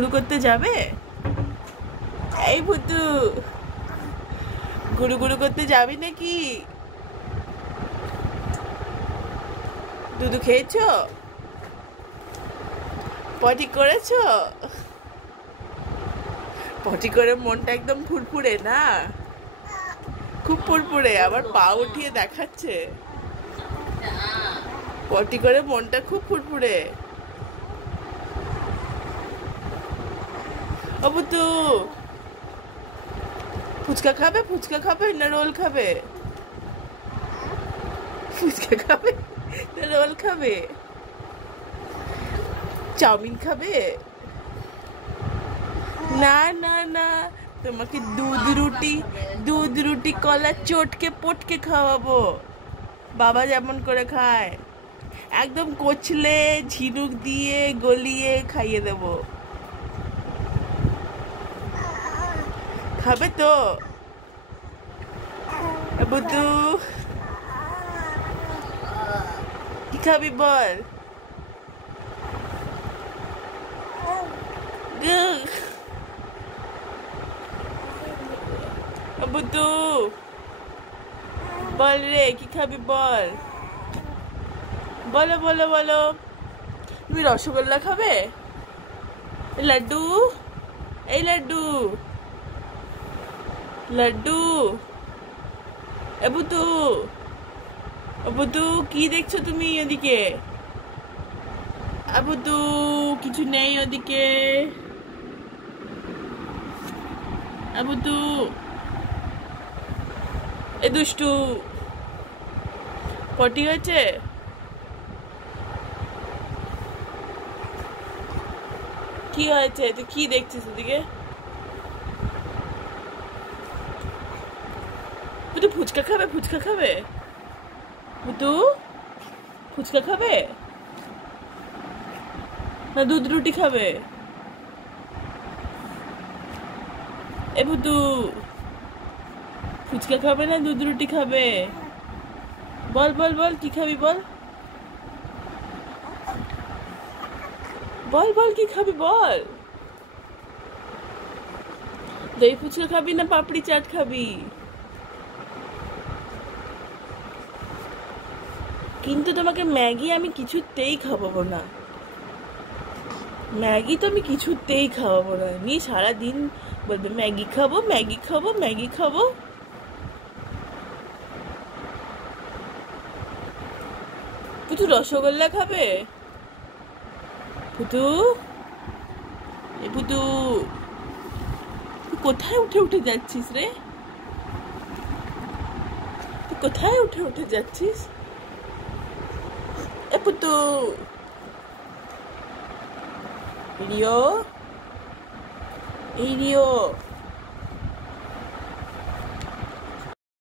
গুরু করতে যাবে? এই ভুতু, গুরু গুরু করতে যাবি নাকি? দুধু খেয়েছো? পটি করেছো? পটি করে মনটা একদম ফুরফুরে না? খুব ফুরফুরে, আবার পা উঠিয়ে দেখাচ্ছে। পটি করে মনটা খুব ফুরফুরে। ও বুতু, ফুচকা খাবে? ফুচকা খাবে না রোল খাবে? ফুচকা খাবে না রোল খাবে? চাউমিন খাবে? না না না, তোমাকে দুধ রুটি কলা চটকে পটকে খাওয়াবো, বাবা যেমন করে খায়। একদম কচলে ঝিনুক দিয়ে গলিয়ে খাইয়ে দেব। খাবে তো বুদ্ধু? কি খাবি বল? বুদ্ধু বল রে, কি খাবি বল? বলো বলো বলো। তুমি রসগোল্লা খাবে? লাড্ডু, এই লাড্ডু, লাড্ডু। এ বুদ্ধু, বুদ্ধু কি দেখছো তুমি ওদিকে? বুদ্ধু কিছু নেই ওদিকে। বুদ্ধু, এ দুষ্টু, পটি হয়েছে? কি হয়েছে? তুই কি দেখছিস ওদিকে? বুদ্ধু ফুচকা খাবে? ফুচকা খাবে? বুদ্ধু ফুচকা খাবে না দুধ রুটি খাবে? এ বুদ্ধু, ফুচকা খাবে না দুধ রুটি খাবে? বল বল বল, কি খাবি বল? বল বল, কি খাবি বল? দই ফুচকা খাবি না পাপড়ি চাট খাবি? কিন্তু তোমাকে ম্যাগি আমি কিছুতেই খাওয়াবো না। ম্যাগি তো আমি কিছুতেই খাওয়াবো না। নি সারাদিন বলবে ম্যাগি খাবো ম্যাগি খাবো ম্যাগি খাবো। পুতু রসগোল্লা খাবে? পুতু, এ পুতু, তুই কোথায় উঠে উঠে যাচ্ছিস রে? তুই কোথায় উঠে উঠে যাচ্ছিস? এ পুতু, রিও, এই রিও।